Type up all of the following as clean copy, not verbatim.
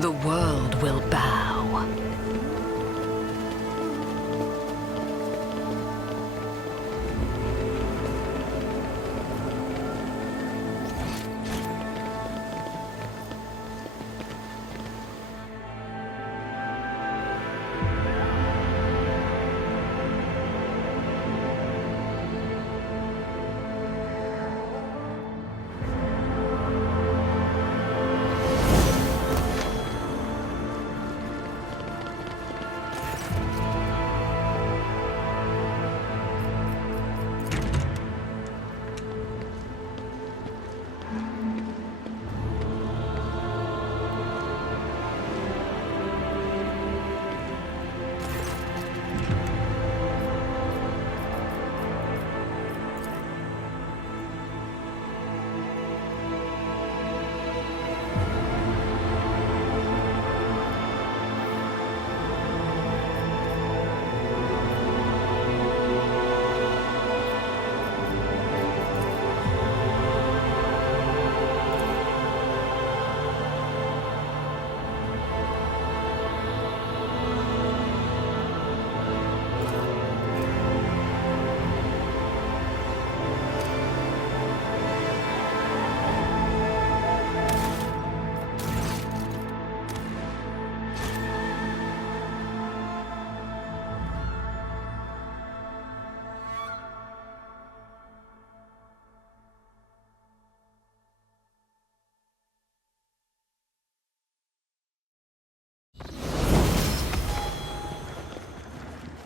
The world will bow.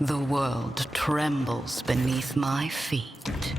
The world trembles beneath my feet.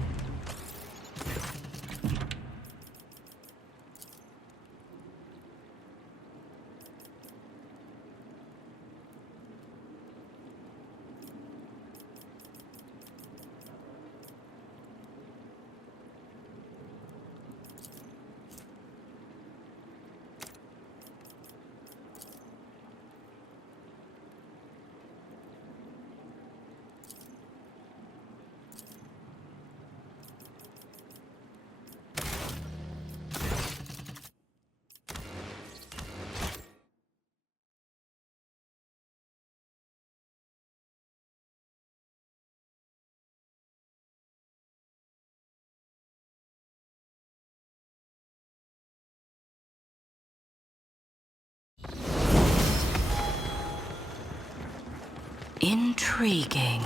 Intriguing.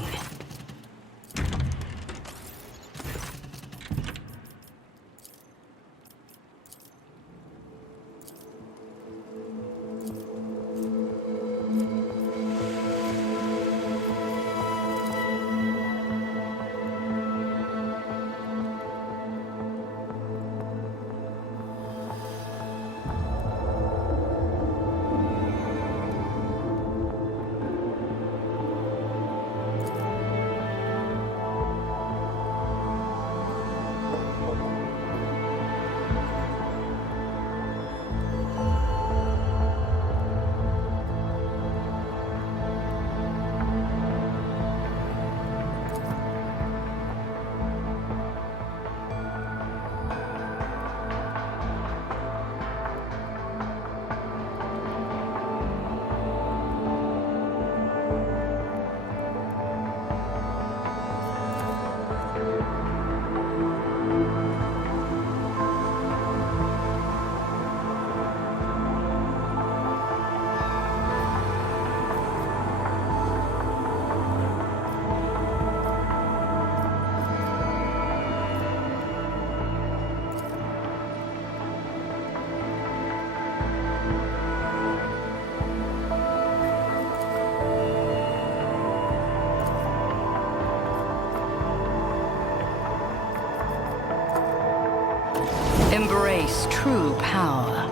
Embrace true power.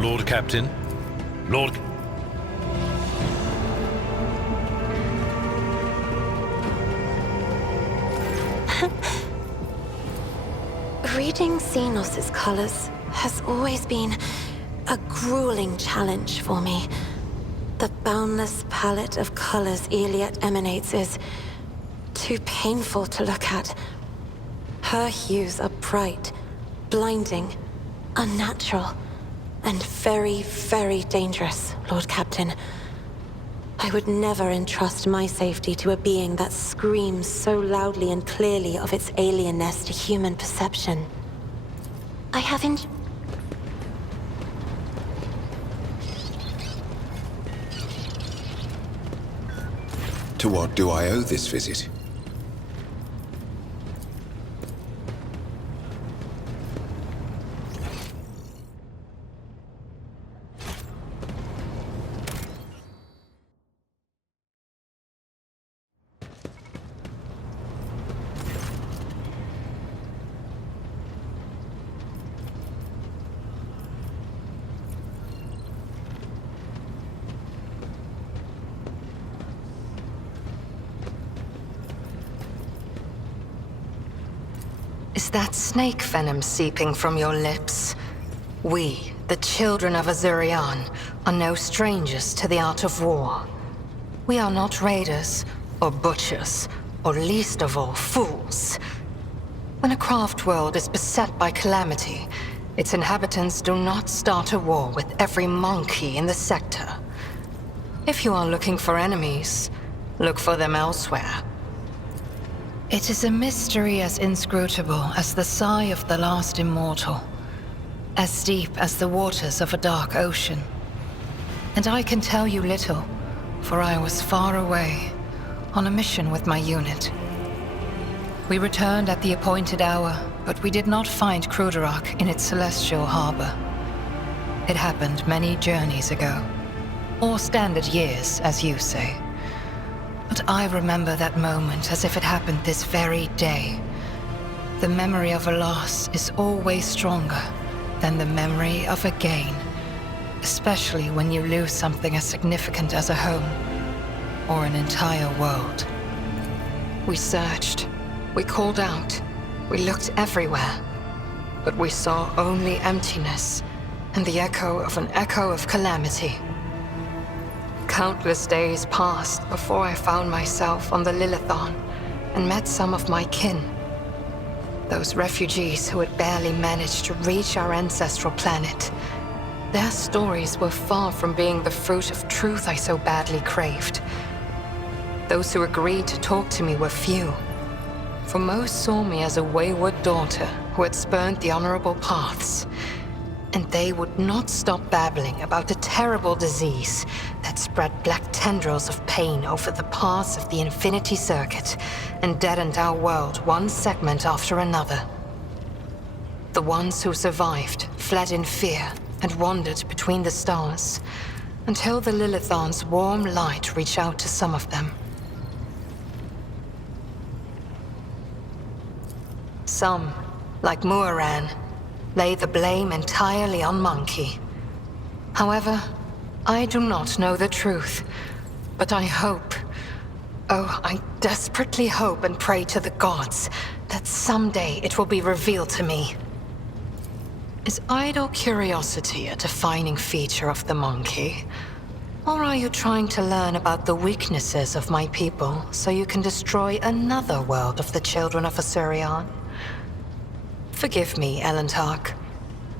Lord Captain. Lord... Reading Xenos' colors has always been a grueling challenge for me. The boundless palette of colors Iliad emanates is too painful to look at. Her hues are bright, blinding, unnatural, and very, very dangerous, Lord Captain. I would never entrust my safety to a being that screams so loudly and clearly of its alienness to human perception. I haven't... To what do I owe this visit? Is that snake venom seeping from your lips? We, the children of Azurian, are no strangers to the art of war. We are not raiders, or butchers, or least of all, fools. When a craft world is beset by calamity, its inhabitants do not start a war with every monkey in the sector. If you are looking for enemies, look for them elsewhere. It is a mystery as inscrutable as the sigh of the last immortal, as deep as the waters of a dark ocean. And I can tell you little, for I was far away, on a mission with my unit. We returned at the appointed hour, but we did not find Kruderak in its celestial harbor. It happened many journeys ago, or standard years, as you say. But I remember that moment as if it happened this very day. The memory of a loss is always stronger than the memory of a gain, especially when you lose something as significant as a home, or an entire world. We searched, we called out, we looked everywhere, but we saw only emptiness and the echo of calamity. Countless days passed before I found myself on the Lilithon and met some of my kin. Those refugees who had barely managed to reach our ancestral planet. Their stories were far from being the fruit of truth I so badly craved. Those who agreed to talk to me were few, for most saw me as a wayward daughter who had spurned the honorable paths. And they would not stop babbling about the terrible disease that spread black tendrils of pain over the paths of the Infinity Circuit and deadened our world one segment after another. The ones who survived fled in fear and wandered between the stars, until the Lilithon's warm light reached out to some of them. Some, like Muaran, lay the blame entirely on Monkey. However, I do not know the truth, but I hope, I desperately hope and pray to the gods that someday it will be revealed to me. Is idle curiosity a defining feature of the Monkey? Or are you trying to learn about the weaknesses of my people so you can destroy another world of the children of Azurian? Forgive me, Elentark,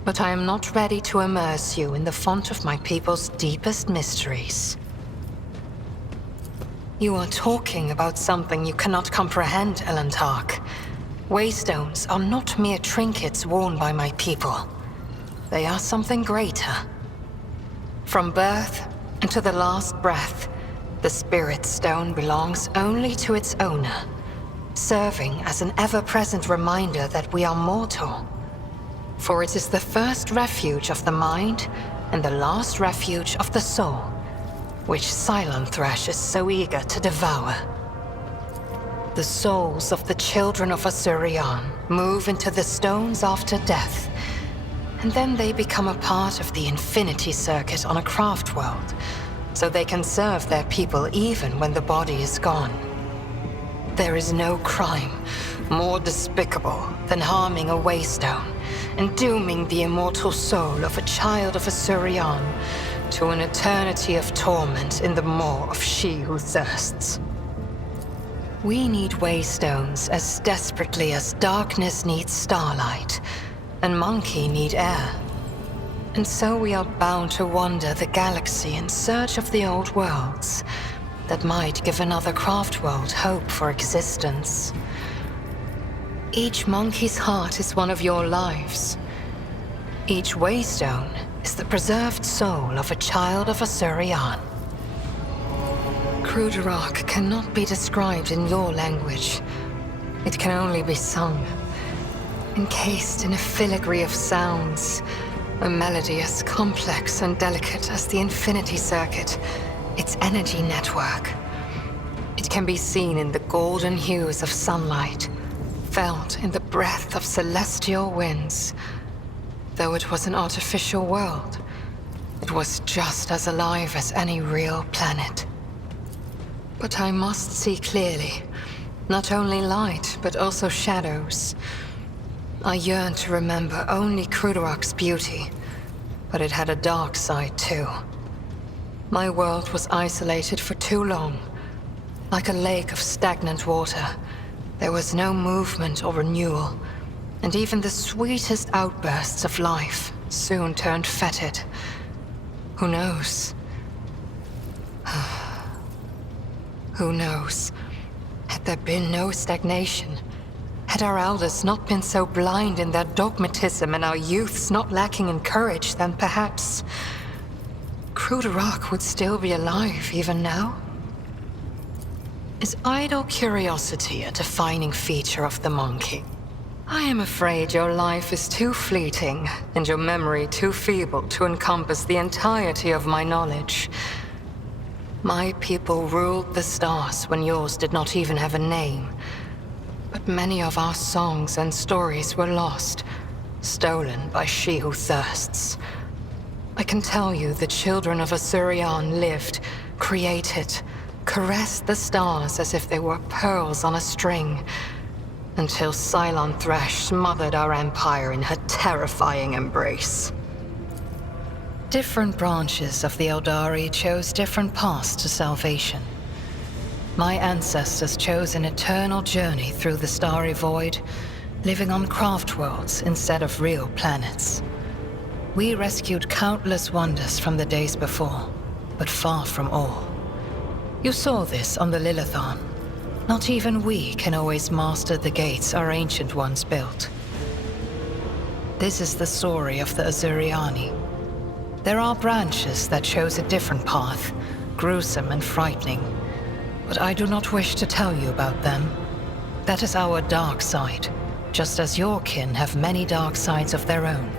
but I am not ready to immerse you in the font of my people's deepest mysteries. You are talking about something you cannot comprehend, Elentark. Waystones are not mere trinkets worn by my people. They are something greater. From birth until the last breath, the Spirit Stone belongs only to its owner, serving as an ever-present reminder that we are mortal. For it is the first refuge of the mind and the last refuge of the soul, which Silent-Thresh is so eager to devour. The souls of the children of Azurian move into the stones after death, And then they become a part of the Infinity Circuit on a craft world, so they can serve their people even when the body is gone. There is no crime more despicable than harming a waystone and dooming the immortal soul of a child of Asurion to an eternity of torment in the maw of she who thirsts. We need waystones as desperately as darkness needs starlight, and Monkey need air. And so we are bound to wander the galaxy in search of the old worlds that might give another craft world hope for existence. Each monkey's heart is one of your lives. Each waystone is the preserved soul of a child of Asurion. Krudarok cannot be described in your language. It can only be sung, encased in a filigree of sounds, a melody as complex and delicate as the Infinity Circuit, its energy network. It can be seen in the golden hues of sunlight, felt in the breath of celestial winds. Though it was an artificial world, it was just as alive as any real planet. But I must see clearly, not only light, but also shadows. I yearn to remember only Krudarok's beauty, but it had a dark side too. My world was isolated for too long, like a lake of stagnant water. There was no movement or renewal, and even the sweetest outbursts of life soon turned fetid. Who knows? Who knows? Had there been no stagnation, had our elders not been so blind in their dogmatism and our youths not lacking in courage, then perhaps Krudarok would still be alive even now? Is idle curiosity a defining feature of the monkey? I am afraid your life is too fleeting and your memory too feeble to encompass the entirety of my knowledge. My people ruled the stars when yours did not even have a name. But many of our songs and stories were lost, stolen by she who thirsts. I can tell you the children of Asurion lived, created, caressed the stars as if they were pearls on a string, until Cylon Thresh smothered our empire in her terrifying embrace. Different branches of the Eldari chose different paths to salvation. My ancestors chose an eternal journey through the starry void, living on craft worlds instead of real planets. We rescued countless wonders from the days before, but far from all. You saw this on the Lilithon. Not even we can always master the gates our ancient ones built. This is the story of the Azuriani. There are branches that chose a different path, gruesome and frightening, but I do not wish to tell you about them. That is our dark side, just as your kin have many dark sides of their own.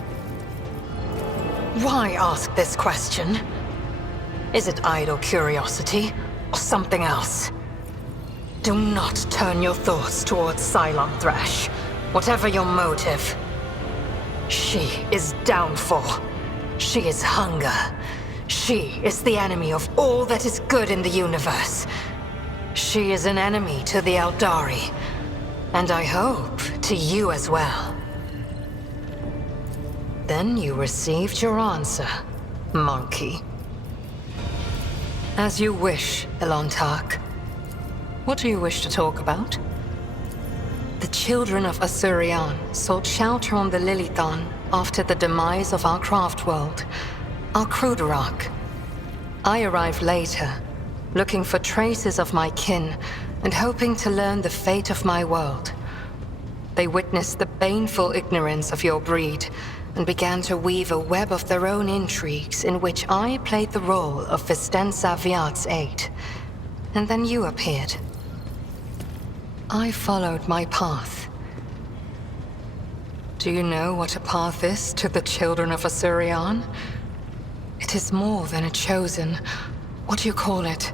Why ask this question? Is it idle curiosity, or something else? Do not turn your thoughts towards Cylon Thresh, whatever your motive. She is downfall. She is hunger. She is the enemy of all that is good in the universe. She is an enemy to the Eldari, and I hope to you as well. Then you received your answer, monkey. As you wish, Elontark. What do you wish to talk about? The children of Asurion sought shelter on the Lilithon after the demise of our craft world, our Krudarok. I arrived later, looking for traces of my kin and hoping to learn the fate of my world. They witnessed the baneful ignorance of your breed and began to weave a web of their own intrigues in which I played the role of Vistenza Viat's aide. And then you appeared. I followed my path. Do you know what a path is to the children of Asurion? It is more than a chosen, what do you call it,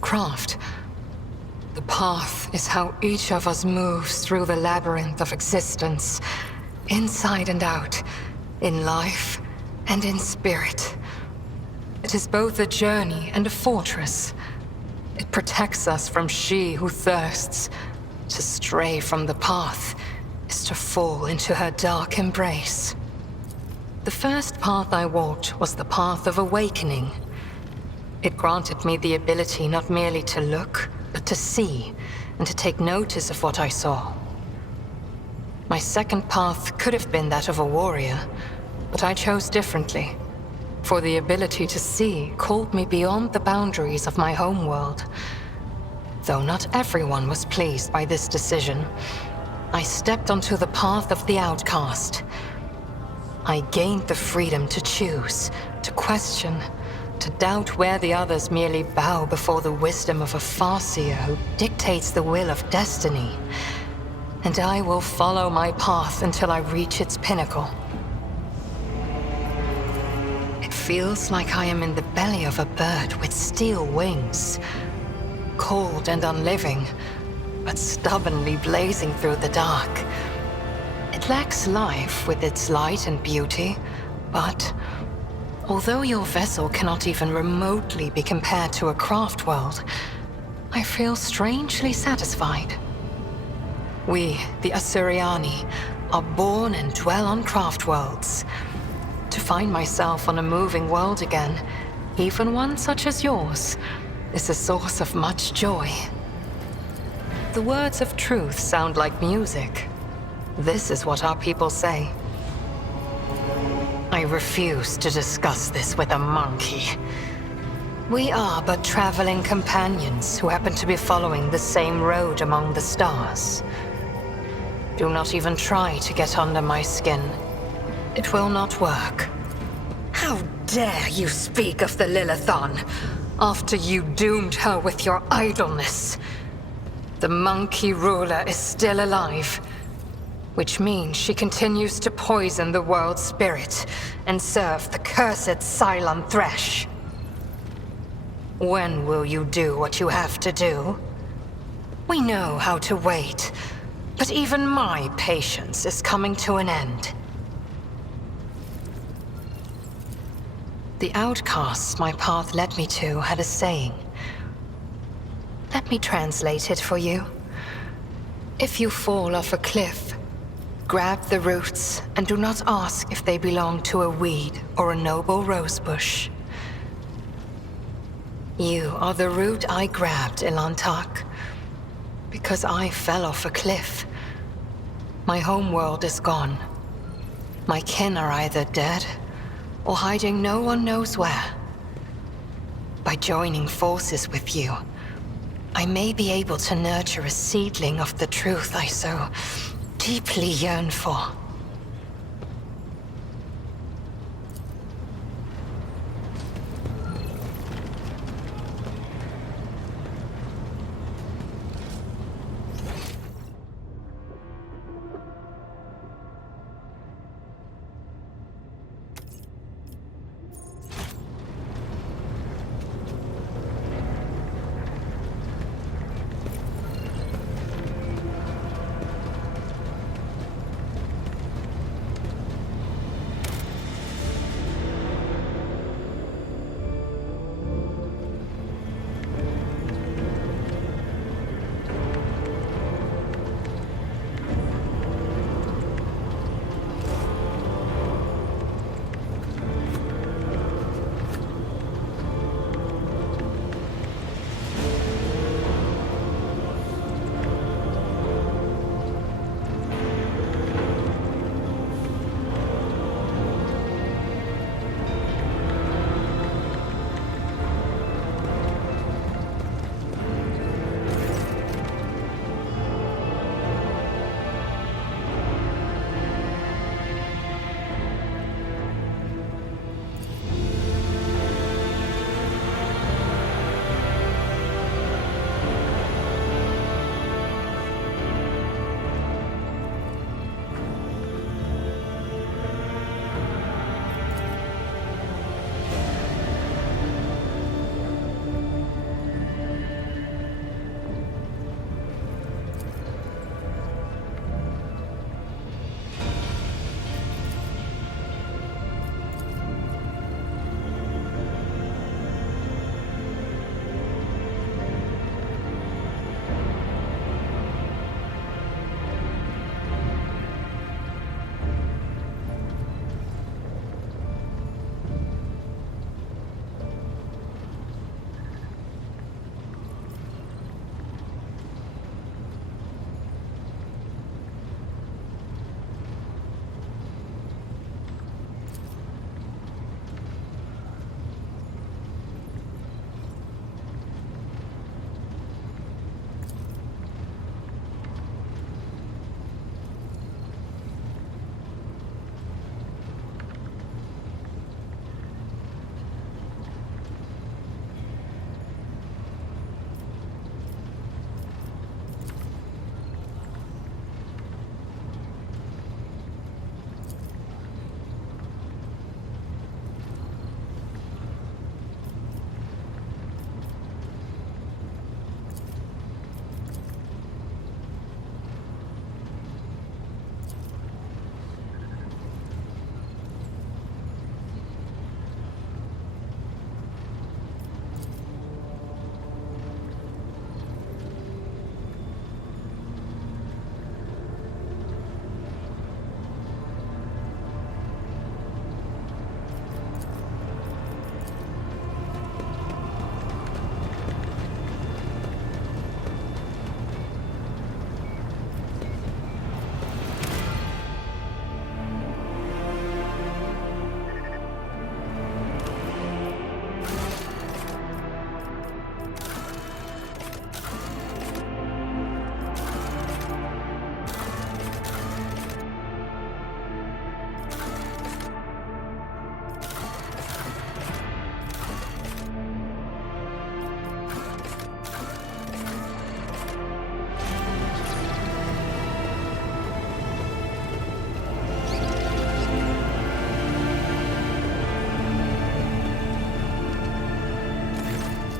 craft. The path is how each of us moves through the labyrinth of existence, inside and out, in life and in spirit. It is both a journey and a fortress. It protects us from she who thirsts. To stray from the path is to fall into her dark embrace. The first path I walked was the path of awakening. It granted me the ability not merely to look, but to see, and to take notice of what I saw. My second path could have been that of a warrior, but I chose differently. For the ability to see called me beyond the boundaries of my homeworld. Though not everyone was pleased by this decision, I stepped onto the path of the outcast. I gained the freedom to choose, to question, to doubt where the others merely bow before the wisdom of a farseer who dictates the will of destiny. And I will follow my path until I reach its pinnacle. It feels like I am in the belly of a bird with steel wings. Cold and unliving, but stubbornly blazing through the dark. It lacks life with its light and beauty, but although your vessel cannot even remotely be compared to a craft world, I feel strangely satisfied. We, the Assyriani, are born and dwell on craft worlds. To find myself on a moving world again, even one such as yours, is a source of much joy. The words of truth sound like music. This is what our people say. I refuse to discuss this with a monkey. We are but traveling companions who happen to be following the same road among the stars. Do not even try to get under my skin. It will not work. How dare you speak of the Lilithon, after you doomed her with your idleness? The monkey ruler is still alive, which means she continues to poison the world's spirit and serve the cursed Cylon Thresh. When will you do what you have to do? We know how to wait, but even my patience is coming to an end. The outcasts my path led me to had a saying. Let me translate it for you. If you fall off a cliff, grab the roots and do not ask if they belong to a weed or a noble rosebush. You are the root I grabbed, Ilantak, because I fell off a cliff. My homeworld is gone. My kin are either dead or hiding no one knows where. By joining forces with you, I may be able to nurture a seedling of the truth I so deeply yearn for.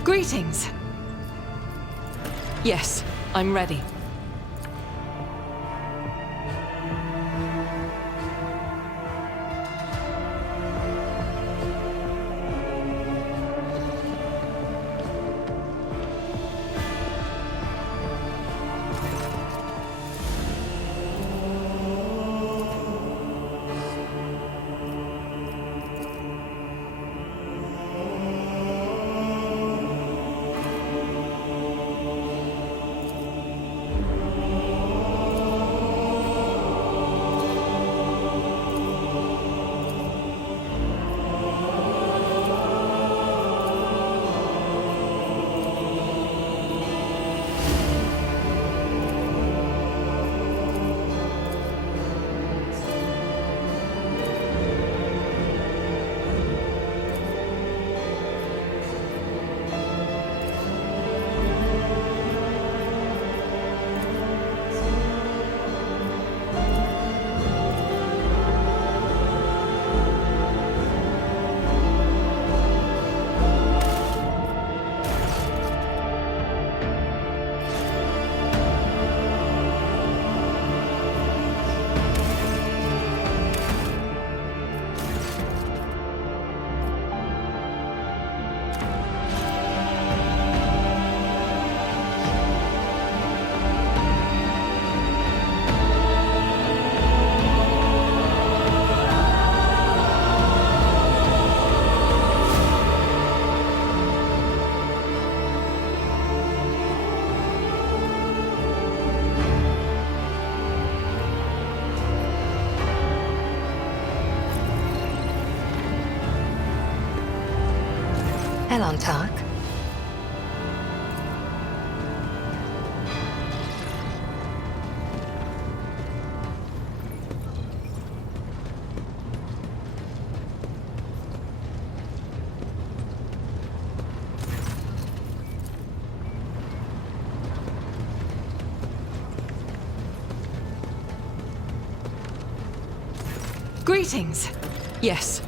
Greetings. Yes, I'm ready. Hell Tag. Greetings. Yes.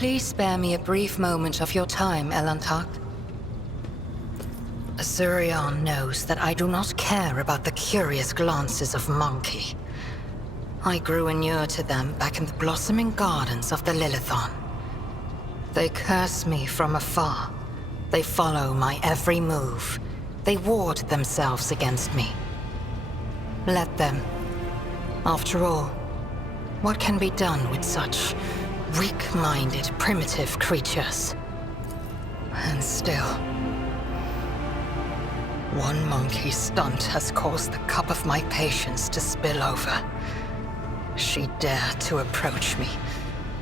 please spare me a brief moment of your time, Elantak? Azurion knows that I do not care about the curious glances of Monkey. I grew inured to them back in the blossoming gardens of the Lilithon. They curse me from afar. They follow my every move. They ward themselves against me. Let them. After all, what can be done with such weak-minded, primitive creatures? And still, one monkey stunt has caused the cup of my patience to spill over. She dared to approach me,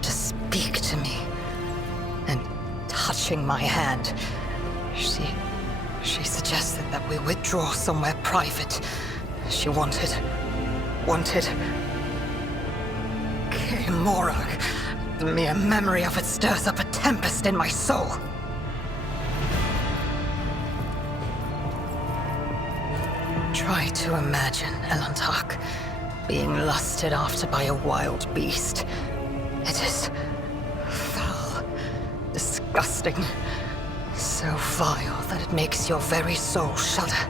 to speak to me, and touching my hand, she suggested that we withdraw somewhere private. She wanted... Morag. The mere memory of it stirs up a tempest in my soul. Try to imagine, Elantak, being lusted after by a wild beast. It is foul, disgusting, so vile that it makes your very soul shudder.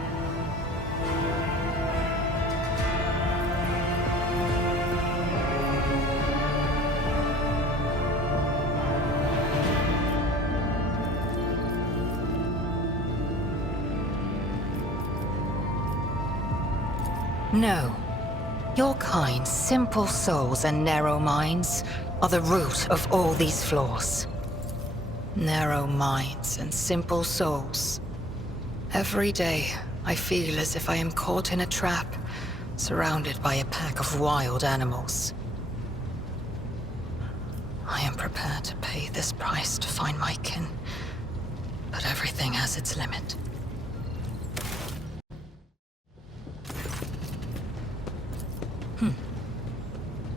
No. Your kind, simple souls and narrow minds are the root of all these flaws. Narrow minds and simple souls. Every day, I feel as if I am caught in a trap, surrounded by a pack of wild animals. I am prepared to pay this price to find my kin, but everything has its limit.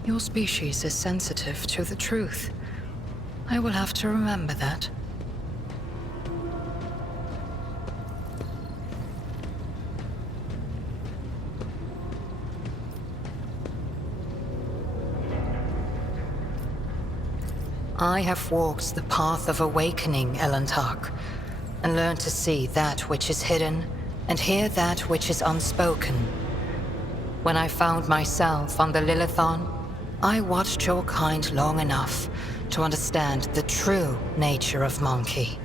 Your species is sensitive to the truth. I will have to remember that. I have walked the path of awakening, Elantak, and learned to see that which is hidden and hear that which is unspoken. When I found myself on the Lilithon, I watched your kind long enough to understand the true nature of Monkey.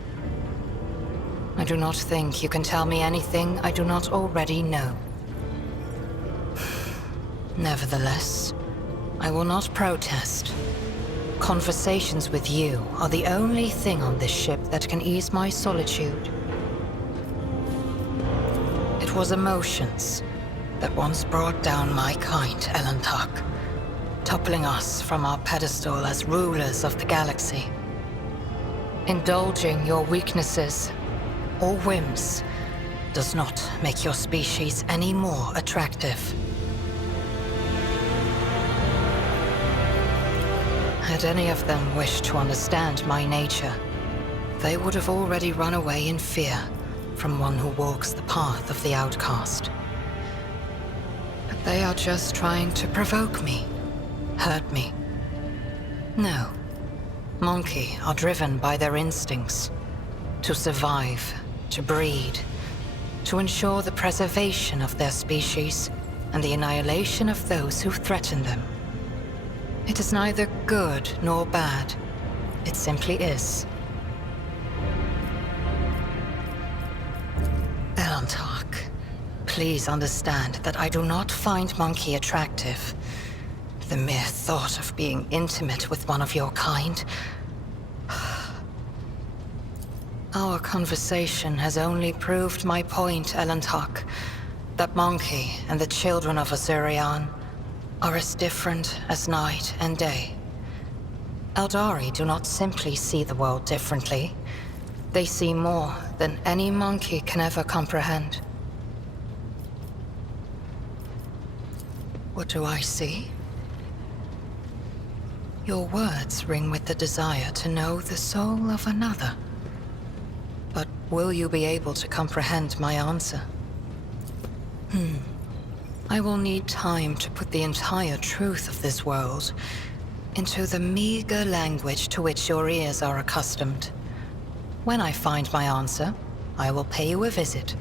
I do not think you can tell me anything I do not already know. Nevertheless, I will not protest. Conversations with you are the only thing on this ship that can ease my solitude. It was emotions that once brought down my kind, Elantak, toppling us from our pedestal as rulers of the galaxy. Indulging your weaknesses or whims does not make your species any more attractive. Had any of them wished to understand my nature, they would have already run away in fear from one who walks the path of the outcast. But they are just trying to provoke me, hurt me. No. Monkey are driven by their instincts. To survive, to breed, to ensure the preservation of their species and the annihilation of those who threaten them. It is neither good nor bad. It simply is. Elantak, please understand that I do not find Monkey attractive. The mere thought of being intimate with one of your kind. Our conversation has only proved my point, Elantak, that Monkey and the children of Azurion are as different as night and day. Eldari do not simply see the world differently. They see more than any monkey can ever comprehend. What do I see? Your words ring with the desire to know the soul of another. But will you be able to comprehend my answer? I will need time to put the entire truth of this world into the meager language to which your ears are accustomed. When I find my answer, I will pay you a visit.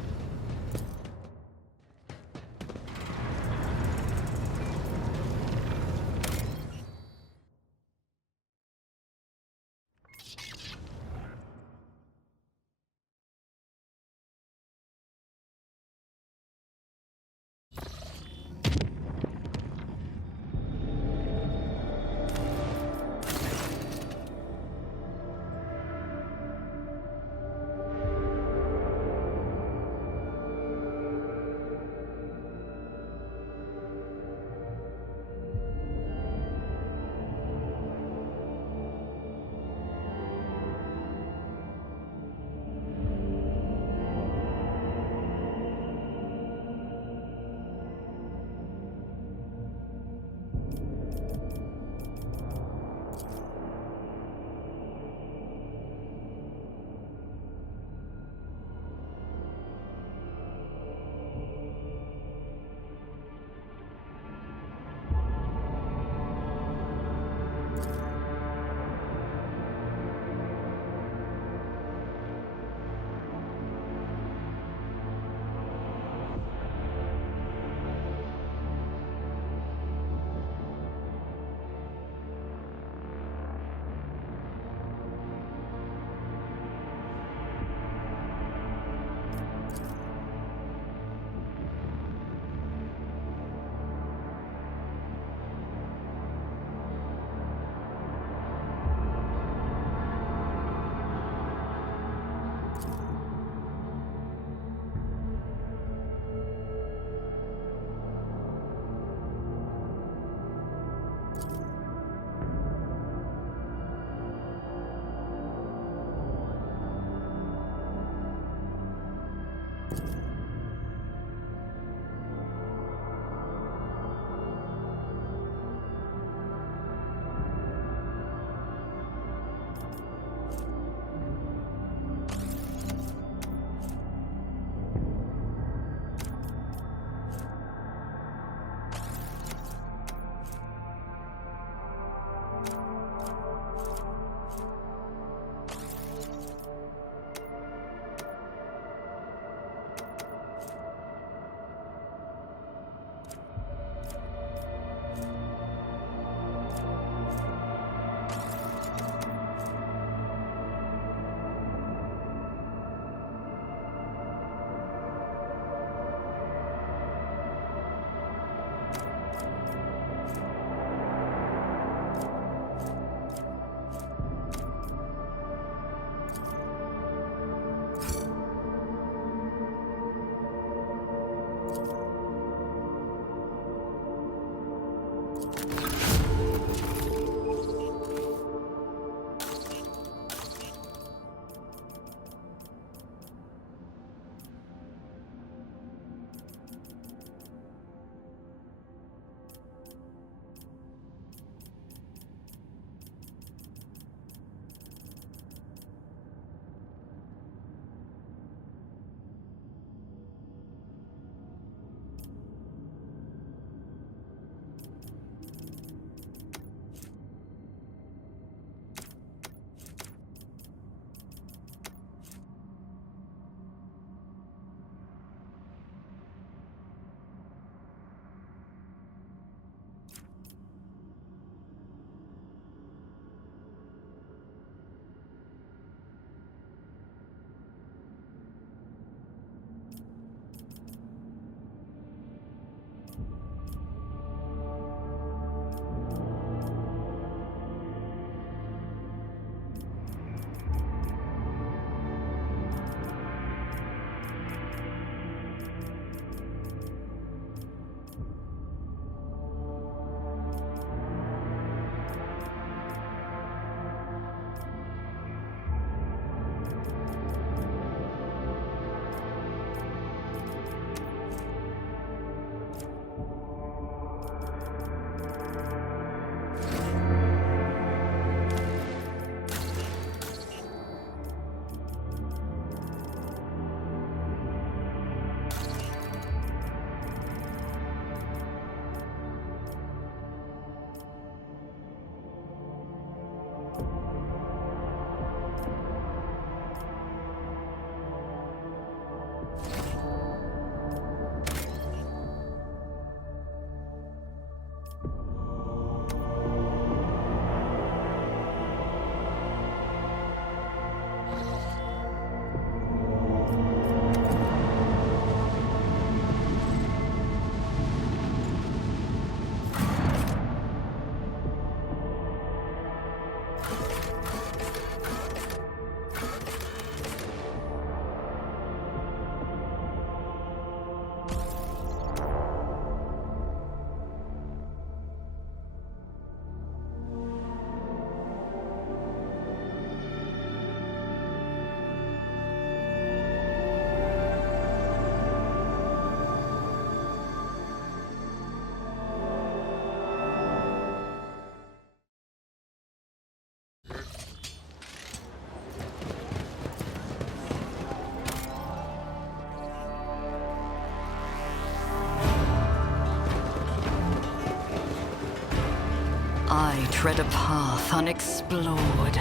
tread a path unexplored.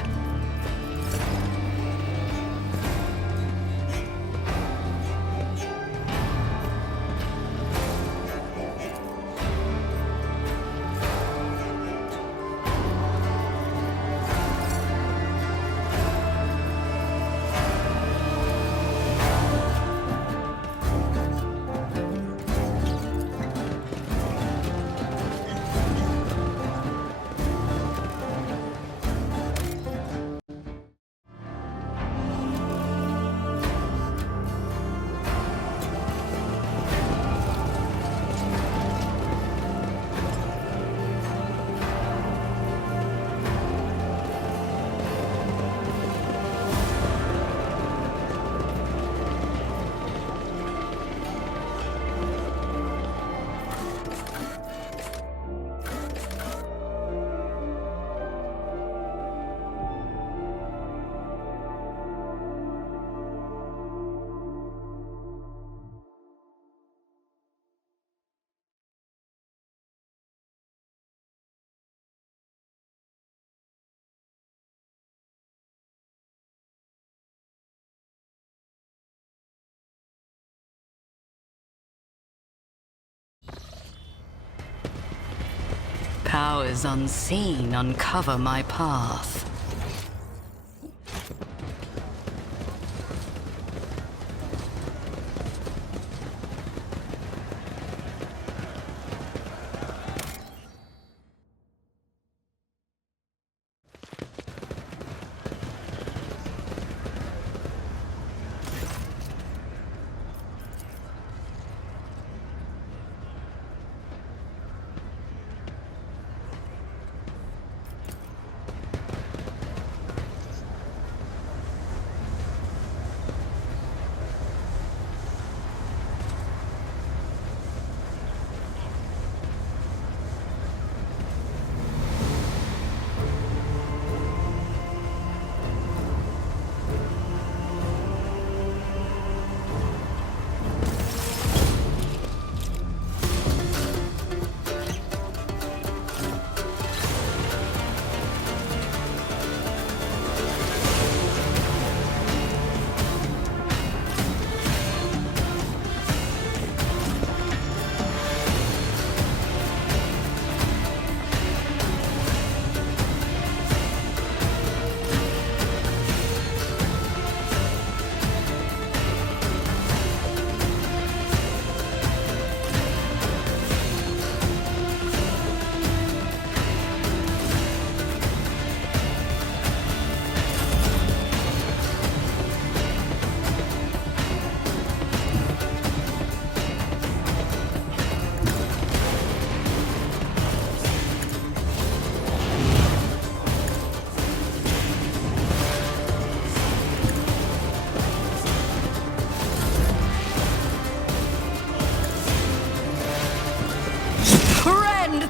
Powers unseen uncover my path.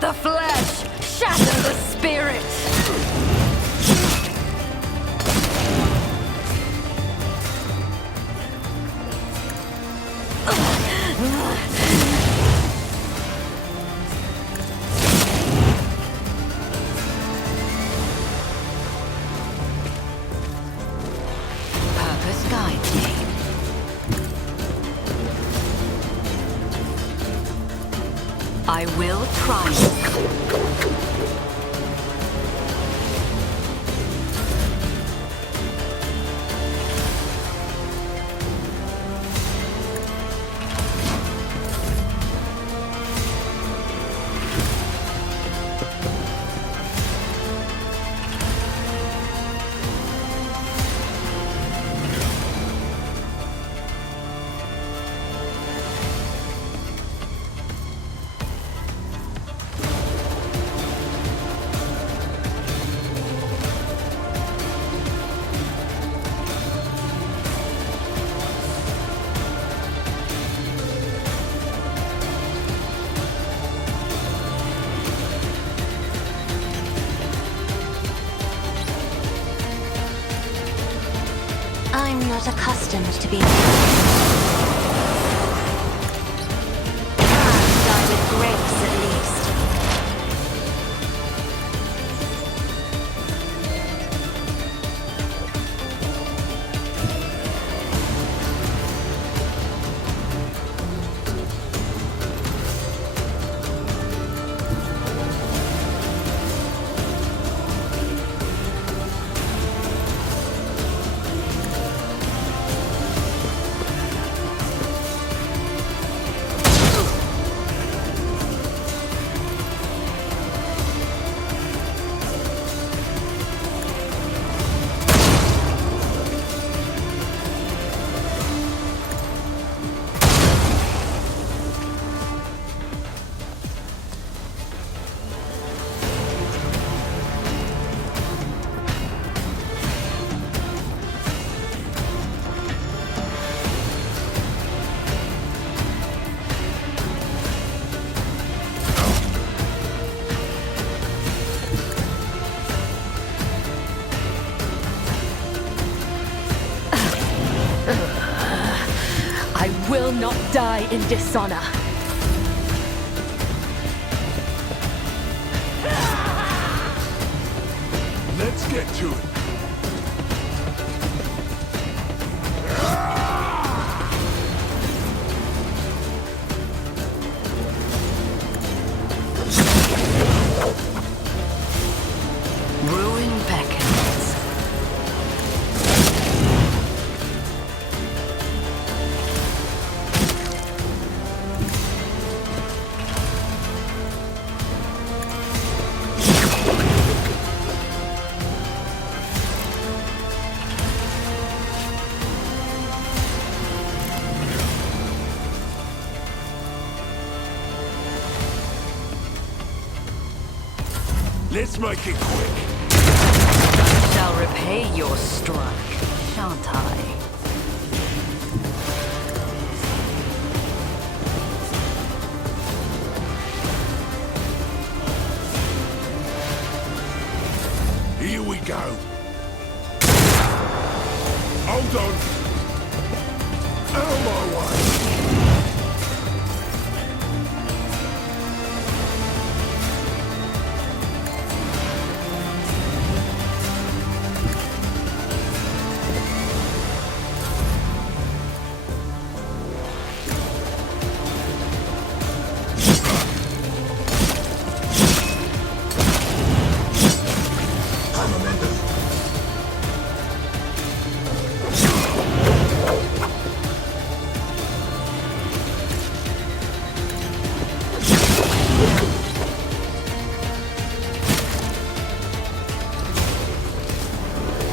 The flesh, shatter the spirit. Purpose guides me. I will triumph. I'm not accustomed to being... Die with grace, at least. will not die in dishonor. Let's get to it. Ruin beckons. Let's make it quick. Shall repay your strike, shan't I? Here we go. Hold on. Out of my way.